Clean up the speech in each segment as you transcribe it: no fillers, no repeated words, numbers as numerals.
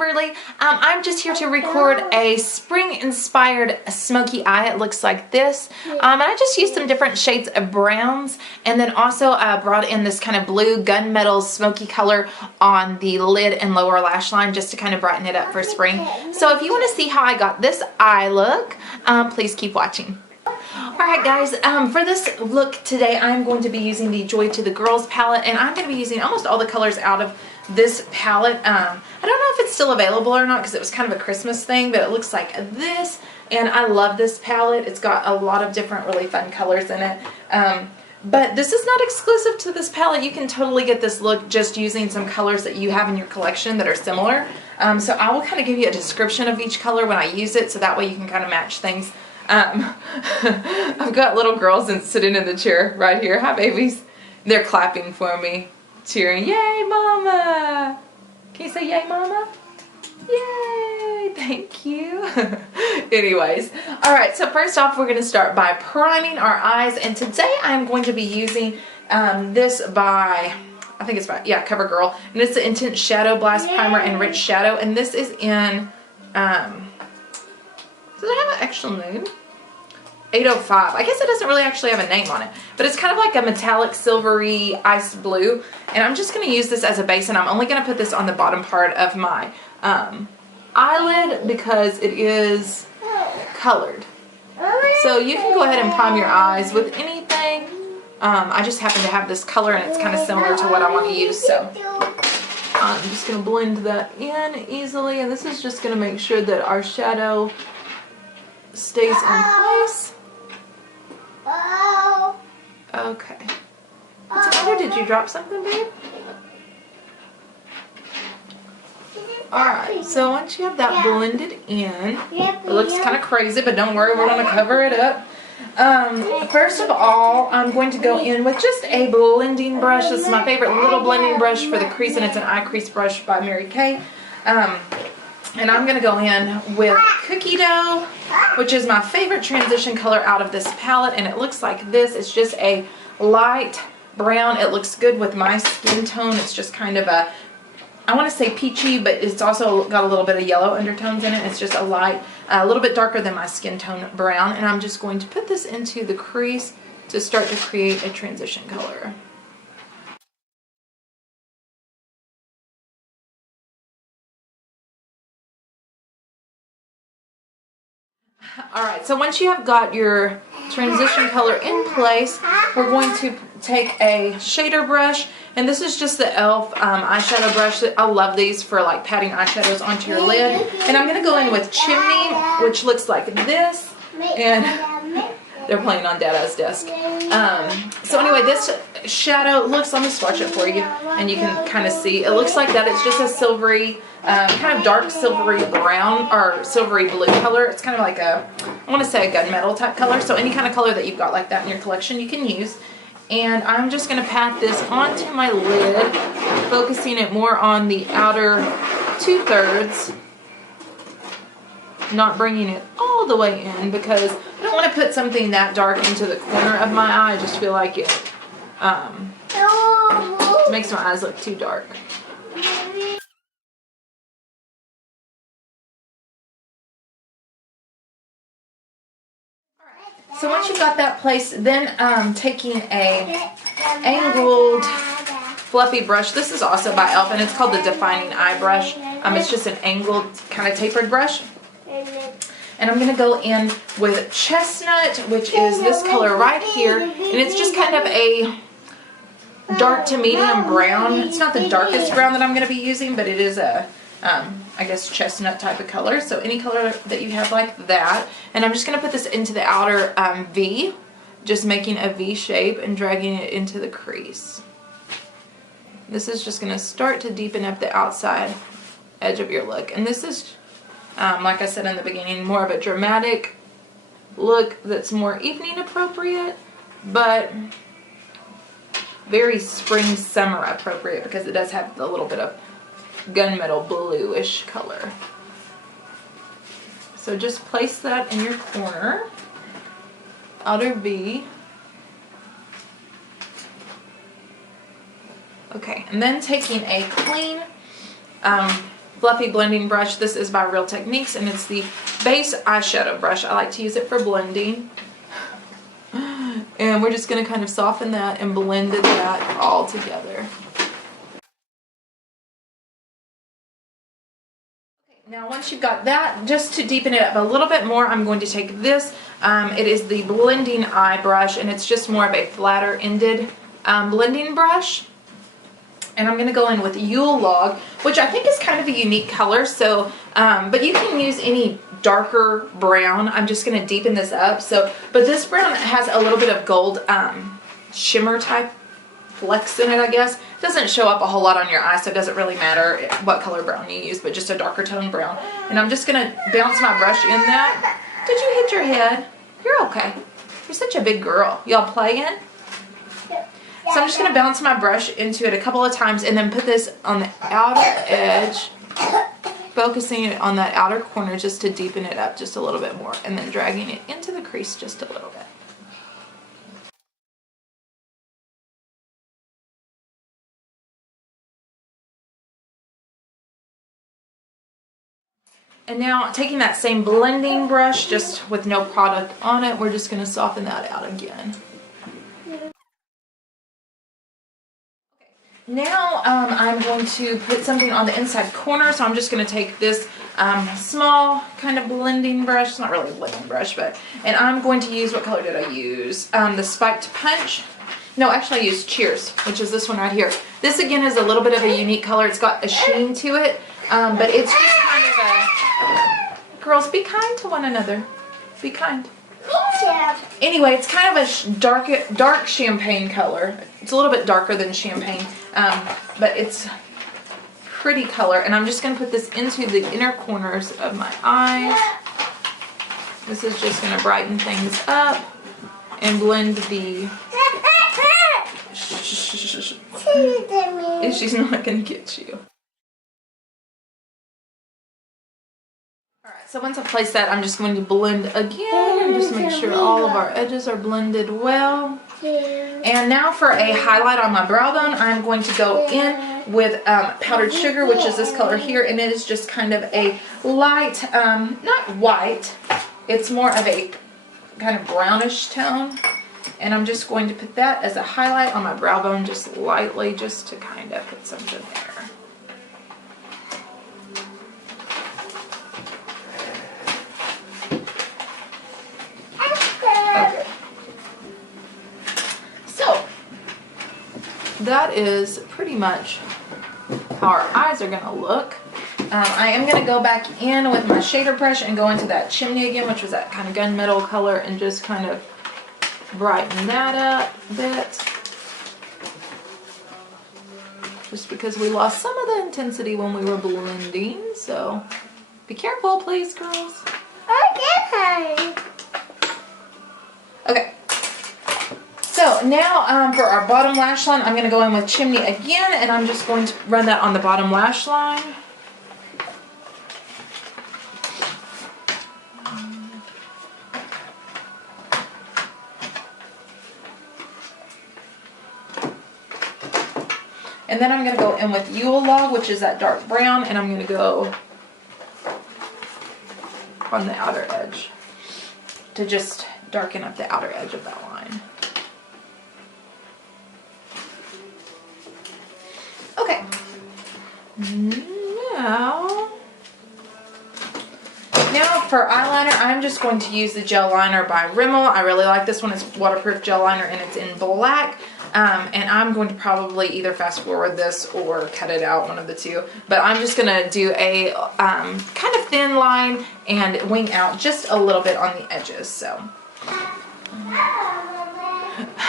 Kimberly. I'm just here to record a spring-inspired smoky eye. It looks like this. And I just used some different shades of browns, and then also brought in this kind of blue gunmetal smoky color on the lid and lower lash line just to kind of brighten it up for spring. So if you want to see how I got this eye look, please keep watching. Alright guys, for this look today I'm going to be using the Joy to the Girls palette, and I'm going to be using almost all the colors out of this palette. I don't know if it's still available or not because it was kind of a Christmas thing, but it looks like this, and I love this palette. It's got a lot of different really fun colors in it. But this is not exclusive to this palette. You can totally get this look just using some colors that you have in your collection that are similar. So I will kind of give you a description of each color when I use it, so that way you can kind of match things. I've got little girls sitting in the chair right here. Hi, babies. They're clapping for me, cheering, "Yay, Mama!" Can you say "Yay, Mama"? Yay! Thank you. Anyways, all right. So first off, we're going to start by priming our eyes, and today I'm going to be using this by, I think it's by, yeah, CoverGirl, and it's the Intense Shadow Blast Primer and Rich Shadow, and this is in, does it have an actual name? 805. I guess it doesn't really actually have a name on it, but it's kind of like a metallic silvery ice blue, and I'm just going to use this as a base, and I'm only going to put this on the bottom part of my eyelid because it is colored. So you can go ahead and prime your eyes with anything. I just happen to have this color, and it's kind of similar to what I want to use, so I'm just going to blend that in easily, and this is just going to make sure that our shadow stays in place. Okay. What's the matter? Did you drop something, babe? Alright, so once you have that blended in, it looks kind of crazy, but don't worry, we're going to cover it up. First of all, I'm going to go in with just a blending brush. This is my favorite little blending brush for the crease, and it's an eye crease brush by Mary Kay. And I'm going to go in with Cookie Dough, which is my favorite transition color out of this palette, and it looks like this. It's just a light brown. It looks good with my skin tone. It's just kind of a, I want to say peachy, but it's also got a little bit of yellow undertones in it. It's just a light, a little bit darker than my skin tone brown, and I'm just going to put this into the crease to start to create a transition color. Alright, so once you have got your transition color in place, we're going to take a shader brush, and this is just the e.l.f. Eyeshadow brush. I love these for like patting eyeshadows onto your lid. And I'm going to go in with Chimney, which looks like this, and they're playing on Dada's desk. So anyway, this shadow looks, let me swatch it for you, and you can kind of see. It looks like that. It's just a silvery, kind of dark silvery brown or silvery blue color. It's kind of like a, I want to say a gunmetal type color. So any kind of color that you've got like that in your collection, you can use. And I'm just going to pat this onto my lid, focusing it more on the outer 2/3, not bringing it all the way in because I don't want to put something that dark into the corner of my eye. I just feel like it makes my eyes look too dark. So once you've got that placed, then taking a angled fluffy brush. This is also by e.l.f. and it's called the Defining Eye Brush. It's just an angled kind of tapered brush. And I'm going to go in with Chestnut, which is this color right here. And it's just kind of a dark to medium brown. It's not the darkest brown that I'm going to be using, but it is a, I guess, chestnut type of color. So any color that you have like that. And I'm just going to put this into the outer V, just making a V shape and dragging it into the crease. This is just going to start to deepen up the outside edge of your look. And this is, like I said in the beginning, more of a dramatic look that's more evening appropriate, but very spring summer appropriate because it does have a little bit of gunmetal bluish color. So just place that in your corner, outer V. Okay, and then taking a clean fluffy blending brush. This is by Real Techniques, and it's the base eyeshadow brush. I like to use it for blending. And we're just going to kind of soften that and blend that all together. Now once you've got that, just to deepen it up a little bit more, I'm going to take this. It is the blending eye brush, and it's just more of a flatter ended blending brush. And I'm going to go in with Yule Log, which I think is kind of a unique color. So, but you can use any darker brown. I'm just going to deepen this up. So, but this brown has a little bit of gold shimmer type flecks in it, I guess. It doesn't show up a whole lot on your eye, so it doesn't really matter what color brown you use, but just a darker tone brown. And I'm just going to bounce my brush in that. Did you hit your head? You're okay. You're such a big girl. Y'all playing? So I'm just going to bounce my brush into it a couple of times and then put this on the outer edge, focusing it on that outer corner just to deepen it up just a little bit more, and then dragging it into the crease just a little bit. And now taking that same blending brush, just with no product on it, we're just going to soften that out again. Now I'm going to put something on the inside corner, so I'm just going to take this small kind of blending brush. It's not really a blending brush, and I'm going to use, what color did I use? The Spiked Punch. No, actually I used Cheers, which is this one right here. This again is a little bit of a unique color. It's got a sheen to it, but it's just kind of a... Girls, be kind to one another. Be kind. Anyway, it's kind of a dark champagne color. It's a little bit darker than champagne, but it's pretty color. And I'm just going to put this into the inner corners of my eyes. This is just going to brighten things up and blend the... She's not going to get you. So once I place that, I'm just going to blend again and just make sure all of our edges are blended well. And now for a highlight on my brow bone, I'm going to go in with powdered sugar, which is this color here, and it is just kind of a light, not white, it's more of a kind of brownish tone. And I'm just going to put that as a highlight on my brow bone just lightly, just to kind of put something there. That is pretty much how our eyes are going to look. I am going to go back in with my shader brush and go into that chimney again, which was that kind of gunmetal color, and just kind of brighten that up a bit. Just because we lost some of the intensity when we were blending, so be careful, please, girls. Okay. Okay. So now for our bottom lash line, I'm going to go in with Chimney again, and I'm just going to run that on the bottom lash line. And then I'm going to go in with Yule Log, which is that dark brown, and I'm going to go on the outer edge to just darken up the outer edge of that line. Okay, now for eyeliner, I'm just going to use the gel liner by Rimmel. I really like this one. It's waterproof gel liner, and it's in black. And I'm going to probably either fast forward this or cut it out, one of the two. But I'm just going to do a kind of thin line and wing out just a little bit on the edges. So.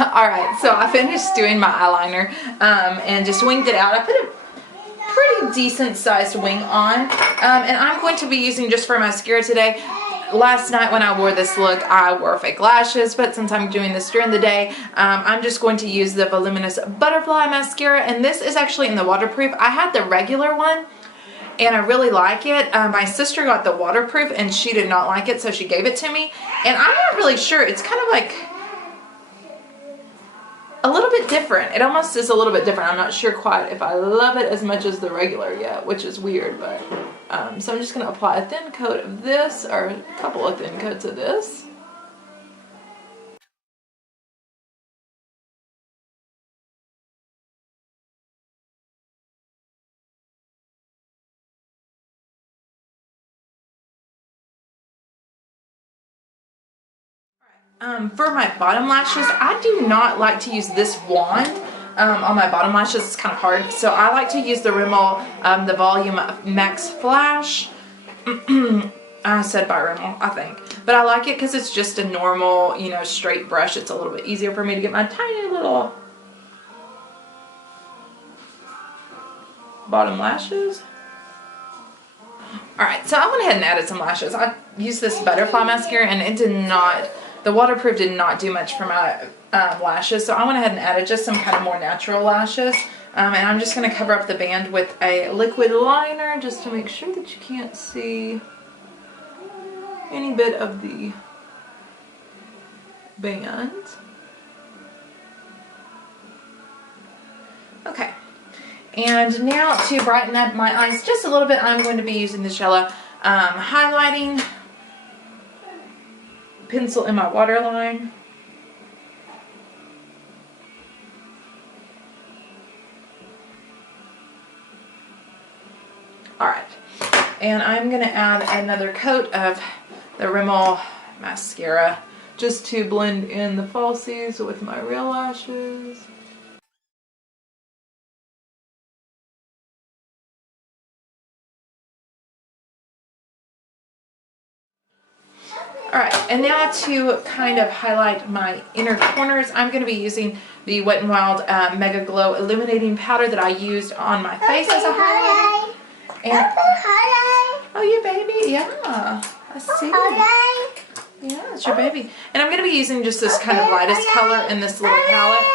Alright, so I finished doing my eyeliner and just winged it out. I put a pretty decent sized wing on, and I'm going to be using just for mascara today. Last night when I wore this look, I wore fake lashes, but since I'm doing this during the day, I'm just going to use the Voluminous Butterfly Mascara, and this is actually in the waterproof. I had the regular one, and I really like it. My sister got the waterproof, and she did not like it, so she gave it to me, and I'm not really sure. It's kind of like a little bit different. It almost is a little bit different. I'm not sure quite if I love it as much as the regular yet, which is weird, but So I'm just going to apply a thin coat of this, or a couple of thin coats of this. For my bottom lashes, I do not like to use this wand on my bottom lashes. It's kind of hard, so I like to use the Rimmel, the Volume Max Flash. I said by Rimmel, I think. But I like it because it's just a normal, you know, straight brush. It's a little bit easier for me to get my tiny little bottom lashes. Alright, so I went ahead and added some lashes. I used this butterfly mascara and it did not, the waterproof did not do much for my lashes. So I went ahead and added just some kind of more natural lashes. And I'm just going to cover up the band with a liquid liner just to make sure that you can't see any bit of the band. Okay. And now to brighten up my eyes just a little bit, I'm going to be using the Chella highlighting pencil in my waterline. Alright, and I'm going to add another coat of the Rimmel mascara just to blend in the falsies with my real lashes. Alright, and now to kind of highlight my inner corners, I'm going to be using the Wet n Wild Mega Glow Illuminating Powder that I used on my face as a highlight. And, oh, your baby? Yeah, I see. Yeah, it's your baby. And I'm going to be using just this kind of lightest color in this little palette.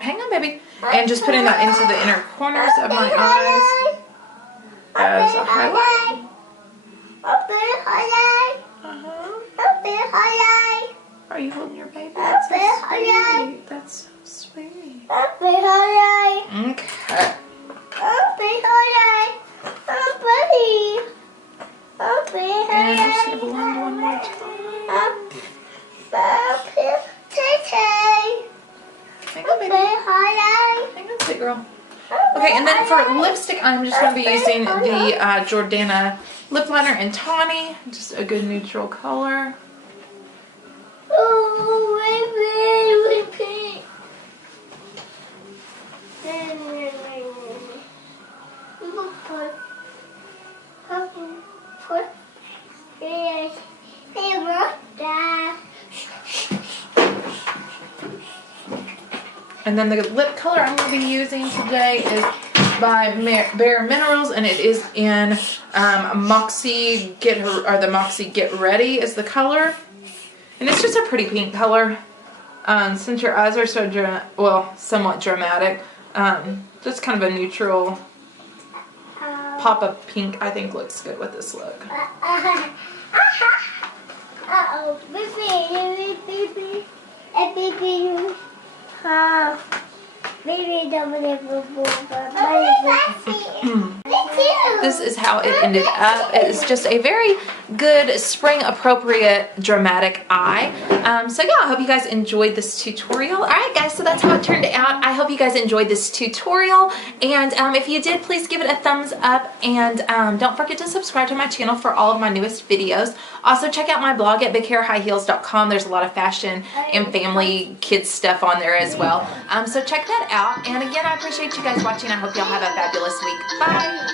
Hang on, baby. And just putting that into the inner corners of my eyes as a highlight. Are you holding your baby? That's so sweet. That's so sweet. Okay. And I'm just going to blend one more time. Hang on, baby. Hang on, sweet girl. Okay, and then for lipstick, I'm just going to be using the Jordanna lip liner in Tawney. Just a good neutral color. And then the lip color I'm going to be using today is by Bare Minerals, and it is in Moxie the Moxie Get Ready is the color. And it's just a pretty pink color. Since your eyes are so somewhat dramatic, just kind of a neutral pop of pink I think looks good with this look. This is how it ended up. It is just a very good spring appropriate dramatic eye. So yeah, I hope you guys enjoyed this tutorial. Alright guys, so that's how it turned out. I hope you guys enjoyed this tutorial, and if you did, please give it a thumbs up, and don't forget to subscribe to my channel for all of my newest videos. Also check out my blog at bighairhighheels.com. There's a lot of fashion and family kids stuff on there as well. So check that out, and again, I appreciate you guys watching. I hope y'all have a fabulous week. Bye!